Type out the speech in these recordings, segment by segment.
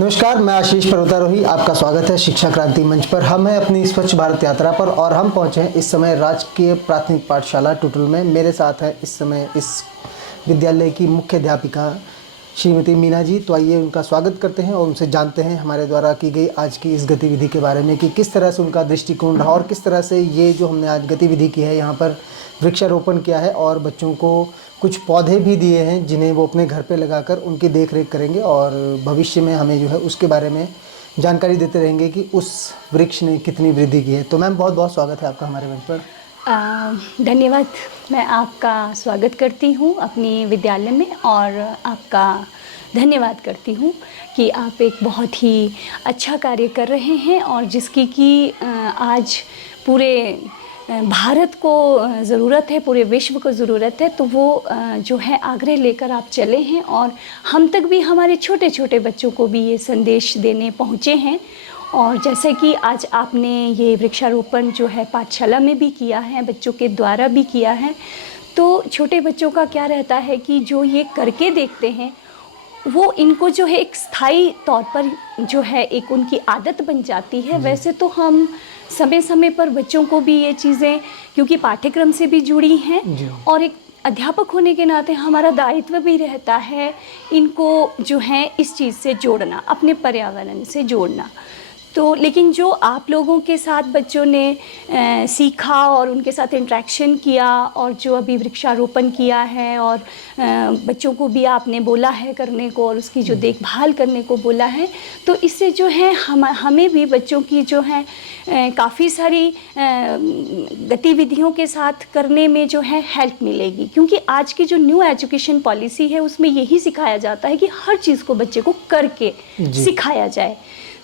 नमस्कार, मैं आशीष पर्वतारोही। आपका स्वागत है शिक्षा क्रांति मंच पर। हम हैं अपनी स्वच्छ भारत यात्रा पर और हम पहुंचे हैं इस समय राजकीय प्राथमिक पाठशाला टुटुल में। मेरे साथ है इस समय इस विद्यालय की मुख्य अध्यापिका श्रीमती मीना जी। तो आइए उनका स्वागत करते हैं और उनसे जानते हैं हमारे द्वारा की गई आज की इस गतिविधि के बारे में कि किस तरह से उनका दृष्टिकोण रहा और किस तरह से ये जो हमने आज गतिविधि की है, यहाँ पर वृक्षारोपण किया है और बच्चों को कुछ पौधे भी दिए हैं जिन्हें वो अपने घर पे लगाकर उनकी देख रेख करेंगे और भविष्य में हमें जो है उसके बारे में जानकारी देते रहेंगे कि उस वृक्ष ने कितनी वृद्धि की है। तो मैम, बहुत बहुत स्वागत है आपका हमारे मंच पर। धन्यवाद। मैं आपका स्वागत करती हूँ अपनी विद्यालय में और आपका धन्यवाद करती हूँ कि आप एक बहुत ही अच्छा कार्य कर रहे हैं और जिसकी कि आज पूरे भारत को ज़रूरत है, पूरे विश्व को ज़रूरत है। तो वो जो है आग्रह लेकर आप चले हैं और हम तक भी, हमारे छोटे छोटे बच्चों को भी ये संदेश देने पहुँचे हैं। और जैसे कि आज आपने ये वृक्षारोपण जो है पाठशाला में भी किया है, बच्चों के द्वारा भी किया है, तो छोटे बच्चों का क्या रहता है कि जो ये करके देखते हैं वो इनको जो है एक स्थायी तौर पर जो है एक उनकी आदत बन जाती है। वैसे तो हम समय समय पर बच्चों को भी ये चीज़ें, क्योंकि पाठ्यक्रम से भी जुड़ी हैं और एक अध्यापक होने के नाते हमारा दायित्व भी रहता है इनको जो है इस चीज़ से जोड़ना, अपने पर्यावरण से जोड़ना। तो लेकिन जो आप लोगों के साथ बच्चों ने सीखा और उनके साथ इंटरेक्शन किया और जो अभी वृक्षारोपण किया है और बच्चों को भी आपने बोला है करने को और उसकी जो देखभाल करने को बोला है, तो इससे जो है हमें भी बच्चों की जो है काफ़ी सारी गतिविधियों के साथ करने में जो है हेल्प मिलेगी। क्योंकि आज की जो न्यू एजुकेशन पॉलिसी है उसमें यही सिखाया जाता है कि हर चीज़ को बच्चे को करके सिखाया जाए।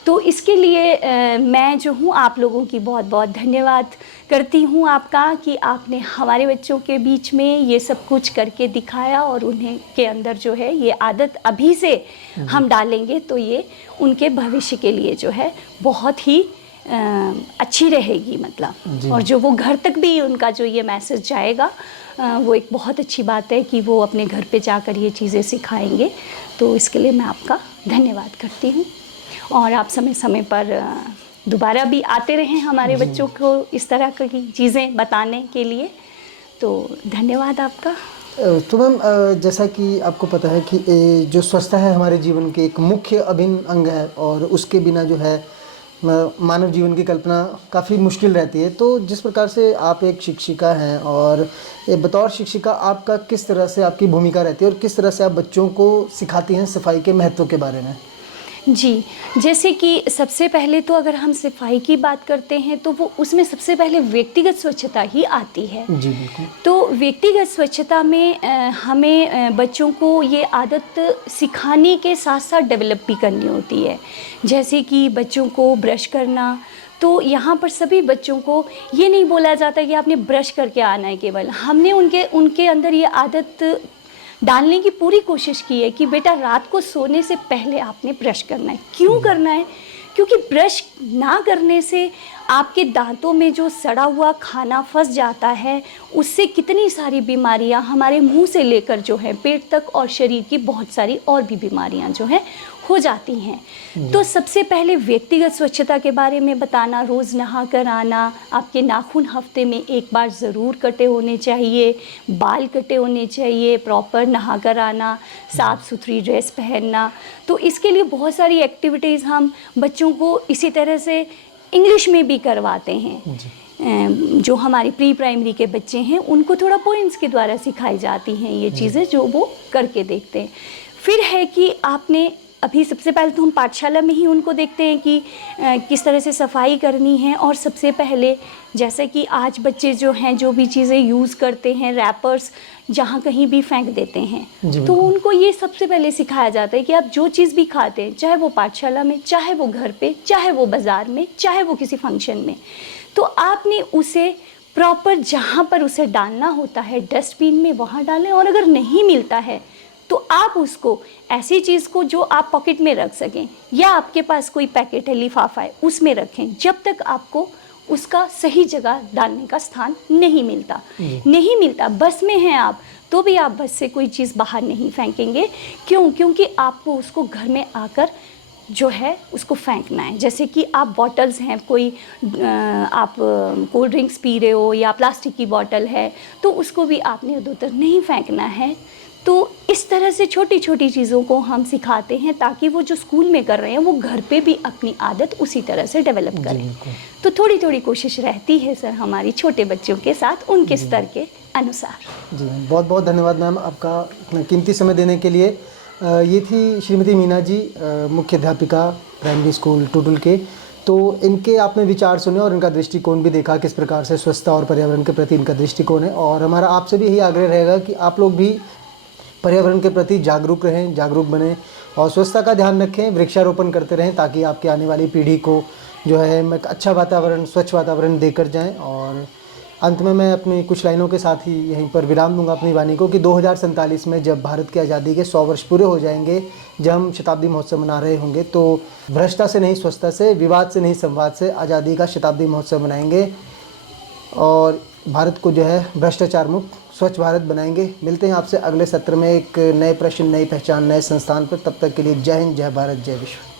तो इसके लिए मैं जो हूँ आप लोगों की बहुत बहुत धन्यवाद करती हूँ आपका कि आपने हमारे बच्चों के बीच में ये सब कुछ करके दिखाया और उन्हें के अंदर जो है ये आदत अभी से हम डालेंगे तो ये उनके भविष्य के लिए जो है बहुत ही अच्छी रहेगी, मतलब। और जो वो घर तक भी उनका जो ये मैसेज जाएगा वो एक बहुत अच्छी बात है कि वो अपने घर पे जाकर ये चीज़ें सिखाएंगे। तो इसके लिए मैं आपका धन्यवाद करती हूँ और आप समय समय पर दोबारा भी आते रहें हमारे बच्चों को इस तरह की चीज़ें बताने के लिए। तो धन्यवाद आपका। तो मैम, जैसा कि आपको पता है कि जो स्वच्छता है हमारे जीवन के एक मुख्य अभिन्न अंग है और उसके बिना जो है मानव जीवन की कल्पना काफ़ी मुश्किल रहती है। तो जिस प्रकार से आप एक शिक्षिका हैं और बतौर शिक्षिका आपका किस तरह से आपकी भूमिका रहती है और किस तरह से आप बच्चों को सिखाती हैं सफाई के महत्व के बारे में? जी, जैसे कि सबसे पहले तो अगर हम सफाई की बात करते हैं तो वो उसमें सबसे पहले व्यक्तिगत स्वच्छता ही आती है। जी बिल्कुल। तो व्यक्तिगत स्वच्छता में हमें बच्चों को ये आदत सिखाने के साथ साथ डेवलप भी करनी होती है। जैसे कि बच्चों को ब्रश करना, तो यहाँ पर सभी बच्चों को ये नहीं बोला जाता कि आपने ब्रश करके आना है केवल। हमने उनके अंदर ये आदत डालने की पूरी कोशिश की है कि बेटा रात को सोने से पहले आपने ब्रश करना है। क्यों करना है? क्योंकि ब्रश ना करने से आपके दांतों में जो सड़ा हुआ खाना फंस जाता है उससे कितनी सारी बीमारियां हमारे मुंह से लेकर जो है पेट तक और शरीर की बहुत सारी और भी बीमारियां जो हैं हो जाती हैं। तो सबसे पहले व्यक्तिगत स्वच्छता के बारे में बताना, रोज़ नहा कर आना, आपके नाखून हफ्ते में एक बार ज़रूर कटे होने चाहिए, बाल कटे होने चाहिए, प्रॉपर नहा कर आना, साफ़ सुथरी ड्रेस पहनना। तो इसके लिए बहुत सारी एक्टिविटीज़ हम बच्चों को इसी तरह से इंग्लिश में भी करवाते हैं। जो हमारी प्री प्राइमरी के बच्चे हैं उनको थोड़ा पोएम्स के द्वारा सिखाई जाती हैं ये चीज़ें जो वो करके देखते हैं। फिर है कि आपने अभी सबसे पहले तो हम पाठशाला में ही उनको देखते हैं कि किस तरह से सफाई करनी है। और सबसे पहले जैसे कि आज बच्चे जो हैं जो भी चीज़ें यूज़ करते हैं, रैपर्स जहाँ कहीं भी फेंक देते हैं, तो उनको ये सबसे पहले सिखाया जाता है कि आप जो चीज़ भी खाते हैं, चाहे वो पाठशाला में, चाहे वो घर पे, चाहे वो बाज़ार में, चाहे वो किसी फंक्शन में, तो आपने उसे प्रॉपर जहाँ पर उसे डालना होता है डस्टबिन में वहाँ डालें। और अगर नहीं मिलता है तो आप उसको ऐसी चीज़ को जो आप पॉकेट में रख सकें या आपके पास कोई पैकेट है, लिफाफा है, उसमें रखें जब तक आपको उसका सही जगह डालने का स्थान नहीं मिलता। बस में हैं आप तो भी आप बस से कोई चीज़ बाहर नहीं फेंकेंगे। क्यों? क्योंकि आपको उसको घर में आकर जो है उसको फेंकना है। जैसे कि आप बॉटल्स हैं, कोई आप कोल्ड ड्रिंक्स पी रहे हो या प्लास्टिक की बॉटल है, तो उसको भी आपने इधर उधर नहीं फेंकना है। तो इस तरह से छोटी छोटी चीज़ों को हम सिखाते हैं ताकि वो जो स्कूल में कर रहे हैं वो घर पे भी अपनी आदत उसी तरह से डेवलप करें। तो थोड़ी थोड़ी कोशिश रहती है सर हमारी छोटे बच्चों के साथ उनके स्तर के अनुसार। जी, बहुत बहुत धन्यवाद मैम आपका इतना कीमती समय देने के लिए। ये थी श्रीमती मीना जी, मुख्य अध्यापिका प्राइमरी स्कूल टुटुल के। तो इनके आपने विचार सुने और इनका दृष्टिकोण भी देखा, किस प्रकार से स्वच्छता और पर्यावरण के प्रति इनका दृष्टिकोण है। और हमारा आपसे भी यही आग्रह रहेगा कि आप लोग भी पर्यावरण के प्रति जागरूक रहें, जागरूक बने और स्वच्छता का ध्यान रखें, वृक्षारोपण करते रहें ताकि आपकी आने वाली पीढ़ी को जो है एक अच्छा वातावरण, स्वच्छ वातावरण देकर जाएं। और अंत में मैं अपनी कुछ लाइनों के साथ ही यहीं पर विराम दूंगा अपनी वाणी को कि 2047 में जब भारत की आज़ादी के 100 वर्ष पूरे हो जाएंगे, जब हम शताब्दी महोत्सव मना रहे होंगे, तो भ्रष्टा से नहीं स्वच्छता से, विवाद से नहीं संवाद से आज़ादी का शताब्दी महोत्सव मनाएंगे और भारत को जो है भ्रष्टाचार मुक्त स्वच्छ भारत बनाएंगे। मिलते हैं आपसे अगले सत्र में एक नए प्रश्न, नई पहचान, नए संस्थान पर। तब तक के लिए जय हिंद, जय भारत, जय विश्व।